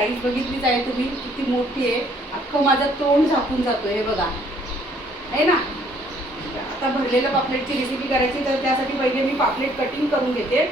Size बघितलीच आहे तुम्ही किती मोठी आहे. अख्खं माझं तोंड झाकून जातो हे बघा. आहे ना? आता भरलेलं पापलेटची रेसिपी करायची तर त्यासाठी पहिले मी पापलेट कटिंग करून घेते.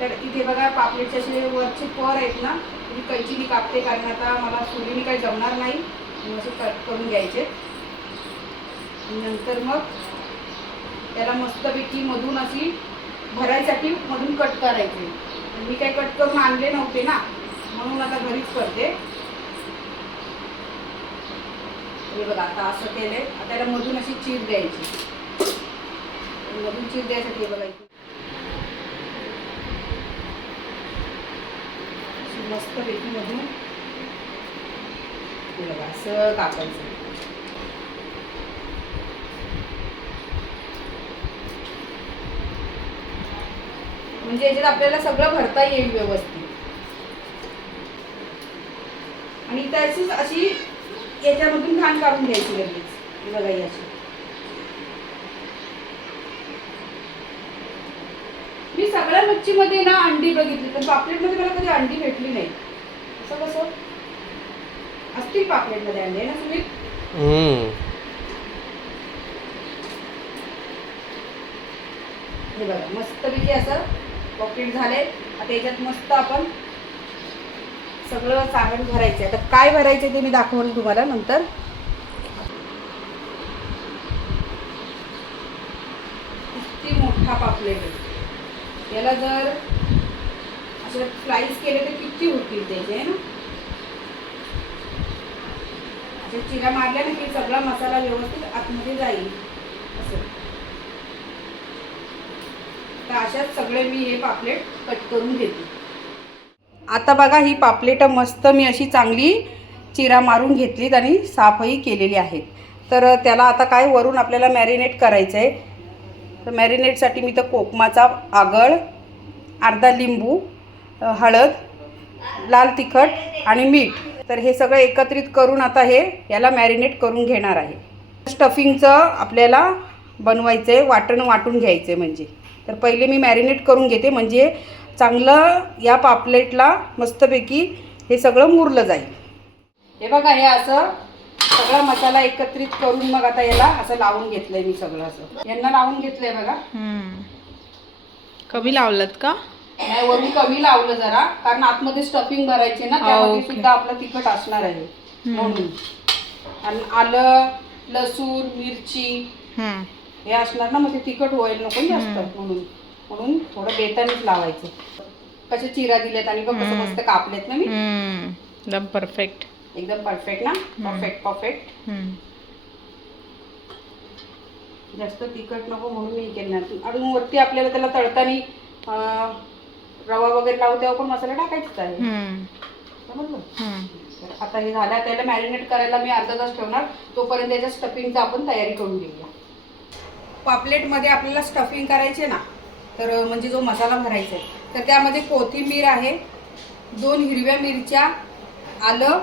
तर इथे बघा पापलेटचे असे वरचे पर आहेत ना मी कैचीनी कापते कारण आता मला सुरीने काही जमणार नाही. असे कट करून घ्यायचे. नंतर मग त्याला मस्तपैकी मधून अशी भरायसाठी मधून कट करायचे. मी काही कट करून आणले नव्हते ना म्हणून आता घरीच करते हे बघा आता असं केलंय. आता त्याला मधून अशी चीर द्यायची. मधून चीर द्यायसाठी बघा इथे. मस्त मस्तपैकी मधून बघा असं कापायचं. म्हणजे याच्यात आपल्याला सगळं भरता येईल व्यवस्थित. आणि त्याचीच अशी याच्यामधून घाण काढून घ्यायची लगेच. बघा अशी. मी सगळ्या मच्छीमध्ये ना अंडी बघितली पण पापलेटमध्ये मला कधी अंडी भेटली नाही. असं कसं? असतील पापलेटमध्ये अंडी आहे ना सुमित. हे बघा मस्तपैकी असं पॉकेट झाले आता याच्यात मस्त आपण सगळं सारण भरायचं आहे तर काय भरायचं ते मी दाखवलं तुम्हाला नंतर. किती मोठा पापलेट आहे. याला जर असे स्लाईस केले तर किती होतील त्याचे ना? असे चिरा मारल्या ना की सगळा मसाला व्यवस्थित आतमध्ये जाईल. असं. तर अशाच सगळे मी हे पापलेट कट करून घेते. आता बघा ही पापलेटं मस्त मी अशी चांगली चिरा मारून घेतलीत आणि साफही केलेली आहेत. तर त्याला आता काय वरून आपल्याला मॅरिनेट करायचं आहे तर मॅरिनेटसाठी मी तर कोकमाचा आगळ अर्धा लिंबू हळद लाल तिखट आणि मीठ. तर हे सगळं एकत्रित करून आता हे याला मॅरिनेट करून घेणार आहे. स्टफिंगचं आपल्याला बनवायचं आहे वाटण वाटून घ्यायचं आहे म्हणजे. तर पहिले मी मॅरिनेट करून घेते म्हणजे चांगलं या पापलेटला मस्तपैकी हे सगळं मुरलं जाईल. हे बघा हे असं सगळा मसाला एकत्रित करून मग आता याला असं लावून घेतलंय मी सगळं असं. यांना लावून घेतलंय बघा. कमी लावलं का? नाही वरून कमी लावलं जरा कारण आतमध्ये स्टफिंग भरायचे ना त्यामध्ये. सुद्धा आपलं तिखट असणार आहे. म्हणून. आणि आलं लसूण मिरची. हे असणार ना मग ते तिखट होईल नको जास्त म्हणून. म्हणून थोडं बेतानीच लावायचं. कसे चिरा दिलेत आणि बघ कसं मस्त कापलेत ना मी. एकदम परफेक्ट एकदम परफेक्ट ना? परफेक्ट परफेक्ट जास्त तिखट नको म्हणून मी केलं अजून वरती आपल्याला त्याला तळताना रवा वगैरे लावू तेव्हा पण मसाला टाकायचाच आहे. समजलं? तर आता हे झालं त्याला मॅरिनेट करायला मी अर्धा तास ठेवणार. तोपर्यंत त्याच्या स्टफिंगची आपण तयारी करून घेऊया. पापलेटमध्ये आपल्याला स्टफिंग करायचे ना तर म्हणजे जो मसाला भरायचा आहे तर त्यामध्ये कोथिंबीर आहे दोन हिरव्या मिरच्या आलं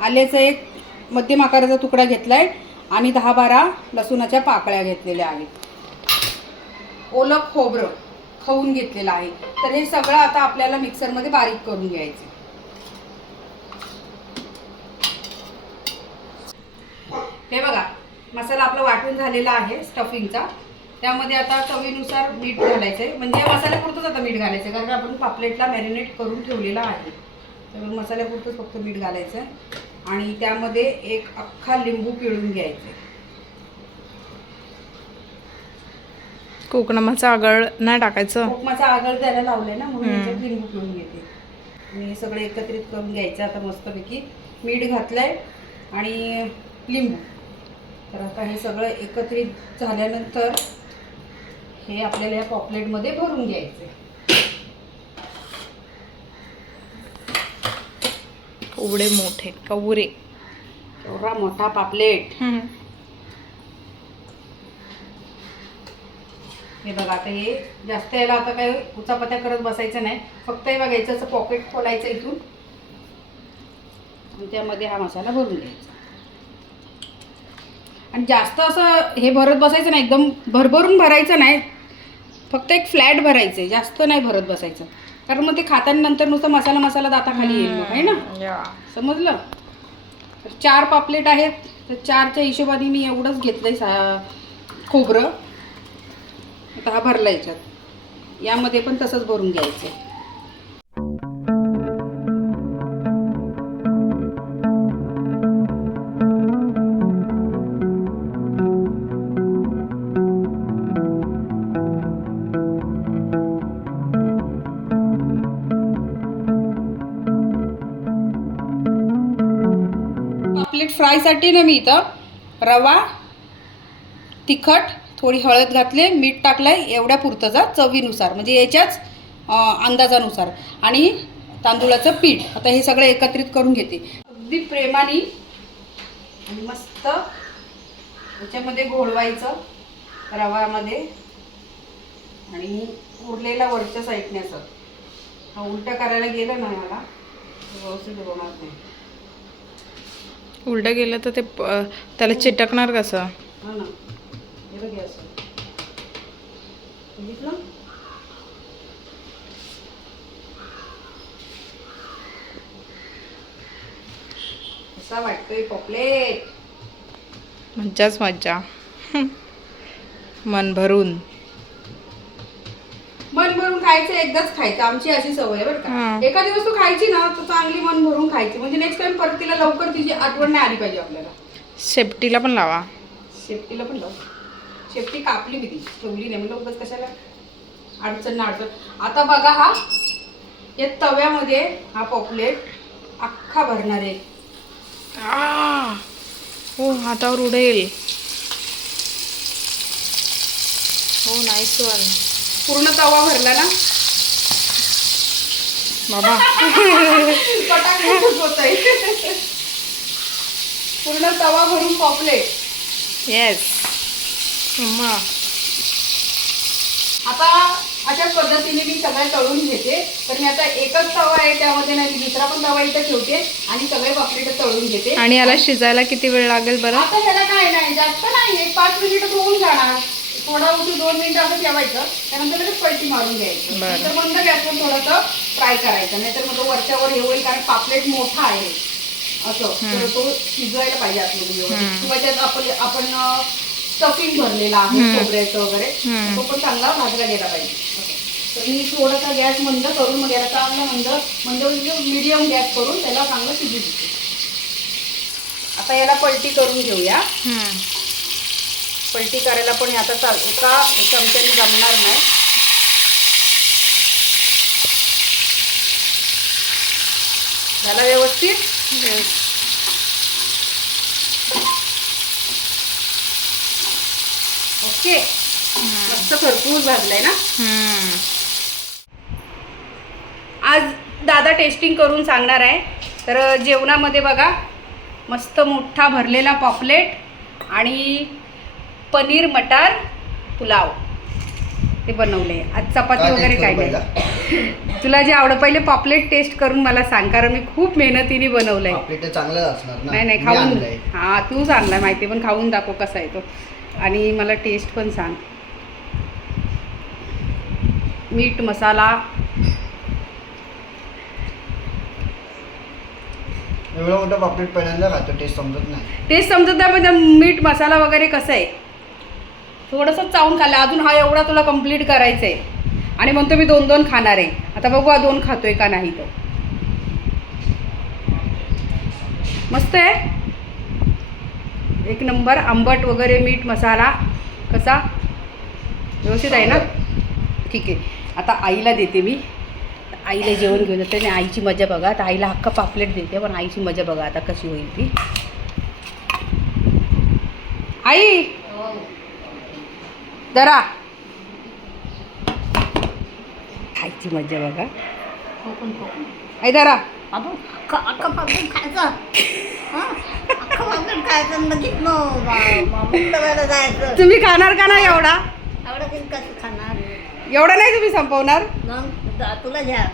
आल्याचा एक मध्यम आकाराचा तुकडा घेतला आहे आणि दहा बारा लसूणाच्या पाकळ्या घेतलेल्या आहेत. ओलं खोबरं खवून घेतलेलं आहे. तर हे सगळं आता आपल्याला मिक्सरमध्ये बारीक करून घ्यायचं हे बघा मसाला आपला वाटून झालेला आहे स्टफिंगचा त्यामध्ये आता चवीनुसार मीठ घालायचं आहे म्हणजे मसाल्यापुरतंच आता मीठ घालायचं आहे कारण आपण पापलेटला मॅरिनेट करून ठेवलेला आहे. तर मसाल्यापुरतंच फक्त मीठ घालायचं आहे आणि त्यामध्ये एक अख्खा लिंबू पिळून घ्यायचं आहे कोकणाचं आगळ नाही टाकायचं? कोकमाचा आगळ त्याला लावलंय ना म्हणून याच्यात लिंबू पिळून घेते. आणि हे सगळं एकत्रित करून घ्यायचं आता मस्तपैकी. मीठ घातलंय आणि लिंबू. तर आता हे सगळं एकत्रित झाल्यानंतर हे आपल्याला या पॉपलेटमध्ये भरून घ्यायचं. एवढे मोठे कवरे. एवढा मोठा पापलेट. हे बघा आता हे जास्त याला आता काय उचापत्या करत बसायचं नाही. फक्त हे बघायचं असं पॉकेट खोलायचं इथून. त्यामध्ये हा मसाला भरून घ्यायचा. आणि जास्त असं हे भरत बसायचं नाही एकदम भरभरून भरायचं नाही. फक्त एक फ्लॅट भरायचं आहे जास्त नाही भरत बसायचं. कारण मग ते खाताना नंतर नुसतं मसाला मसाला दाताखाली येईल मग, आहे ना? या. समजलं? तर चार पापलेट आहेत तर चारच्या हिशोबाने मी एवढंच घेतलंय सा खोबरं. आता हा भरला याच्यात. यामध्ये पण तसंच भरून घ्यायचं पापलेट फ्रायसाठी ना मी इथं रवा तिखट थोडी हळद घातले मीठ टाकलंय एवढ्या पुरतंचा चवीनुसार म्हणजे याच्याच अंदाजानुसार. आणि तांदूळाचं पीठ आता हे सगळं एकत्रित करून घेते. अगदी प्रेमाने आणि मस्त याच्यामध्ये घोळवायचं रवामध्ये आणि उरलेला वरच्या साईडने असं. हा उलटा करायला गेलं ना मला. व्यवस्थित होणार नाही. उलटं गेलं तर ते त्याला चिटकणार कसा? वाटतोय पॉपलेट मज्जाच मज्जा. मन भरून. मन भरून खायचं एकदाच खायचं. आमची अशी सवय आहे बरं. का. एखादी वस्तू खायची ना तर चांगली मन भरून खायची. म्हणजे नेक्स्ट टाइम परत तिला लवकर तिची आठवण नाही आली पाहिजे आपल्याला. शेपटीला पण लावा. शेपटीला पण लावू. शेपटी कापली मी ती. ठेवली नाही. उगाच कशाला अडचण ना अडचण. आता बघा हा. या तव्यामध्ये हा पॉपलेट अख्खा भरणार आहे! हो हातावर उडेल. हो नाईस वन पूर्ण तवा भरला ना? बाबा. पूर्ण तवा भरून पॉपलेट येस आता अशाच पद्धतीने मी सगळ्या तळून घेते. तर मी आता एकच तवा आहे त्यामध्ये नाही दुसरा पण तवा इथं ठेवते आणि सगळे पापलेट तळून घेते. आणि याला शिजायला किती वेळ लागेल बरं? आता ह्याला काय नाही जास्त नाही एक पाच मिनिटं होऊन जाणार. थोडा उठी दोन मिनिटं असं ठेवायचं त्यानंतर लगेच पलटी मारून घ्यायचं. नंतर बंद गॅसवर थोडंसं फ्राय करायचं नाहीतर मग वरच्यावर हे होईल कारण पापलेट मोठा आहे असं तर तो शिजवायला पाहिजे आतमध्ये. किंवा त्यात आपण आपण स्टफिंग भरलेला आहे. खोबऱ्याचं वगैरे. तो पण चांगला भाजला गेला पाहिजे. तर मी थोडासा गॅस मंद करून मग याला चांगला मंद मंद म्हणजे मीडियम गॅस करून त्याला चांगलं शिजू देते आता याला पलटी करून घेऊया. पलटी करायला पण आता चा- एका चमच्याने जमणार नाही झाला व्यवस्थित. ओके. मस्त खरपूस भाजलाय ना. आज दादा टेस्टिंग करून सांगणार आहे तर जेवणामध्ये बघा मस्त मोठा भरलेला पॉपलेट आणि पनीर मटार पुलाव. ते बनवले आज चपाती वगैरे काय नाही. तुला जे आवडं पहिले पॉपलेट टेस्ट करून मला सांग कारण मी खूप मेहनतीने बनवलंय. नाही नाही खाऊन. हा तूच आणलाय माहिती पण खाऊन दाखव कसा आहे तो. आणि मला टेस्ट पण सांग. मीठ मसाला. एवढं मोठं पापलेट पहिल्यांदा खातो टेस्ट समजत नाही. टेस्ट समजत नाही पण मीठ मसाला वगैरे कसं आहे? थोडंसं चावून खाल्लं. अजून हा एवढा तुला कंप्लीट करायचा आहे आणि म्हणतो मी दोन दोन खाणार आहे. आता बघू हा दोन खातोय का नाही तो. मस्त आहे? एक नंबर आंबट वगैरे मीठ मसाला कसा? व्यवस्थित आहे ना? ठीक आहे. आता आईला देते मी. आईला जेवण घेऊन येते. आणि आईची मजा बघा. आता आईला हक्क पापलेट देते पण आईची मजा बघा आता कशी होईल ती. आई! दरा. खायची मजा बघा. आई दरा. आपण अख्खं अख्खं पापड खायचं? अख्खं पापड खायचं न मुक्तवेला जायचं. तुम्ही खाणार का नाही एवढा? एवढं कसं खाणार? एवढा नाही तुम्ही संपवणार? मग तुला घ्या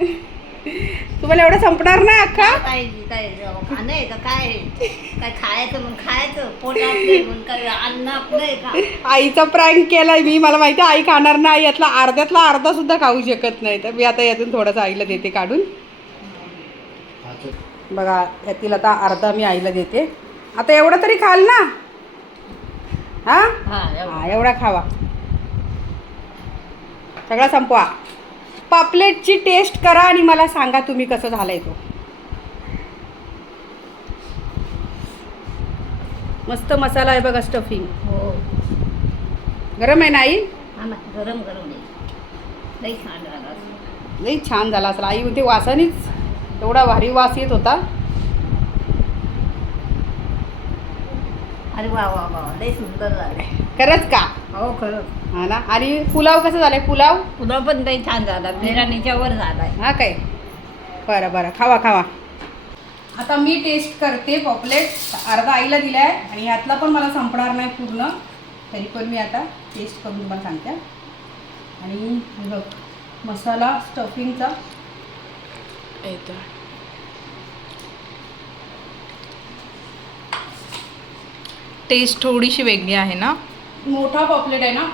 तुम्हाला एवढं संपणार नाही अख्खा? काय काय आहे का काय? आहे? काय खायचं मग खायचं पोट आपले मग काय अन्न आपलं आहे का? आईचा प्रँक केलाय मी मला माहिती आई खाणार नाही यातला अर्ध्यातला अर्धा सुद्धा खाऊ शकत नाही. तर मी आता यातून थोडंसं आईला देते काढून. बघा यातील आता अर्धा मी आईला देते. आता एवढं तरी खाल ना. हा एवढा खावा. सगळा संपवा. पापलेटची टेस्ट करा आणि मला सांगा तुम्ही कसं झालंय तो. मस्त मसाला आहे बघा स्टफिंग हो. गरम आहे ना आई? गरम गरम आहे. लई छान झालं झाला असेल. आई म्हणते वासानीच. एवढा भारी वास येत होता. अरे वा वा वा लई सुंदर झालं खरंच का? हो खरं हा ना? आणि पुलाव कसं झालाय? पुलाव? पुन्हा पण लई छान झाला. बिर्याणीच्या वर झालाय. हा काय? बरं बरं. खावा खावा. आता मी टेस्ट करते पॉपलेट अर्धा आईला दिलाय आणि यातला पण मला संपणार नाही पूर्ण. तरी पण मी आता टेस्ट करून तुम्हाला सांगते. आणि हे बघ मसाला स्टफिंगचा टेस्ट थोडीशी वेगळी आहे ना? मोठा पॉपलेट आहे ना?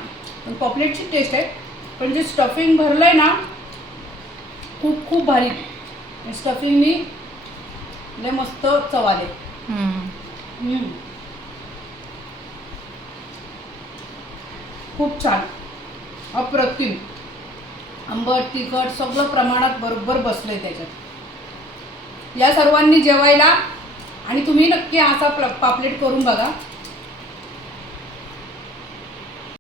पण पॉपलेटची टेस्ट आहे. पण जे स्टफिंग भरलं आहे ना खूप खूप भारी. स्टफिंग मी लय मस्त चव आले. खूप छान. अप्रतिम. आंबट तिखट सगळं प्रमाणात बरोबर बसलं आहे त्याच्यात. या सर्वांनी जेवायला आणि तुम्ही नक्की असा पापलेट करून बघा.